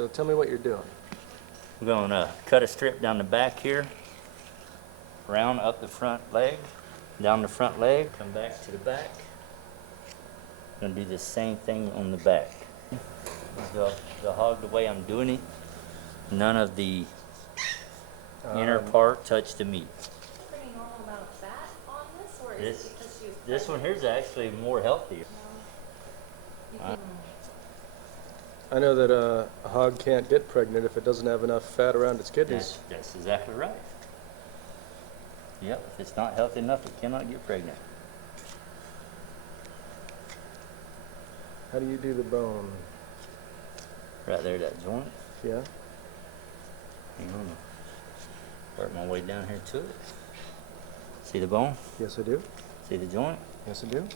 So tell me what you're doing. We're going to cut a strip down the back here, round up the front leg, down the front leg, come back to the back. Going to do the same thing on the back. The hog, the way I'm doing it, none of the inner part touch the meat. Pretty normal amount of fat on this, or is it because she was This one here is actually more healthier. I know that a hog can't get pregnant if it doesn't have enough fat around its kidneys. That's exactly right. Yep, if it's not healthy enough, it cannot get pregnant. How do you do the bone? Right there, that joint. Yeah? Hang on. Work my way down here to it. See the bone? Yes, I do. See the joint? Yes, I do.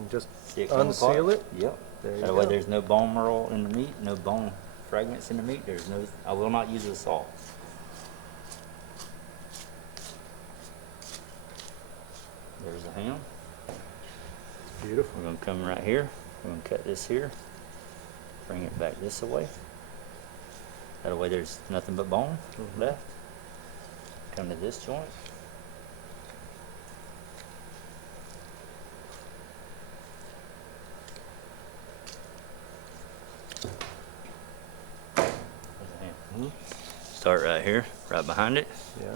And just See it come apart? unseal it? Yep. There you That go. way there's no bone marrow in the meat, no bone fragments in the meat. There's no, I will not use a saw. There's the ham. Beautiful. We're going to come right here. We're going to cut this here. Bring it back this way. That way there's nothing but bone left. Come to this joint. Start right here, right behind it. Yeah.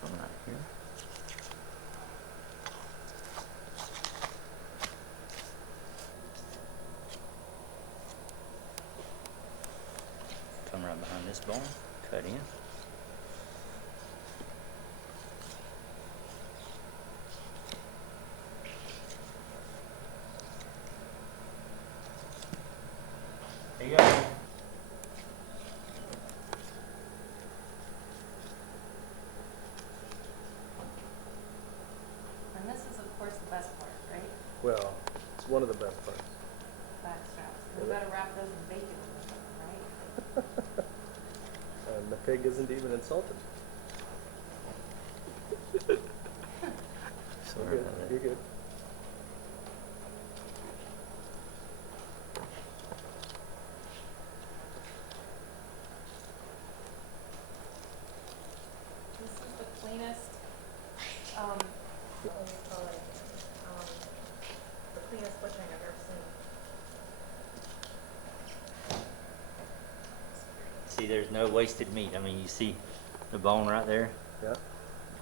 Come right here. Come right behind this bone, cut in. There you go. And this is, of course, the best part, right? Well, it's one of the best parts. Back straps. We better wrap those in bacon or something, right? And the pig isn't even insulted. Sorry You're good. about that. You're good. This is the cleanest, what do you call it? The cleanest butchering I've ever seen. See, there's no wasted meat. I mean, you see the bone right there, Yeah.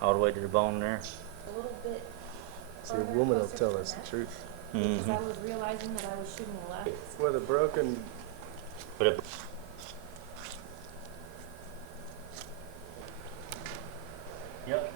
all the way to the bone there. A little bit. See, a woman will tell us the truth. Because I was realizing that I was shooting left. With a broken... But it, yep.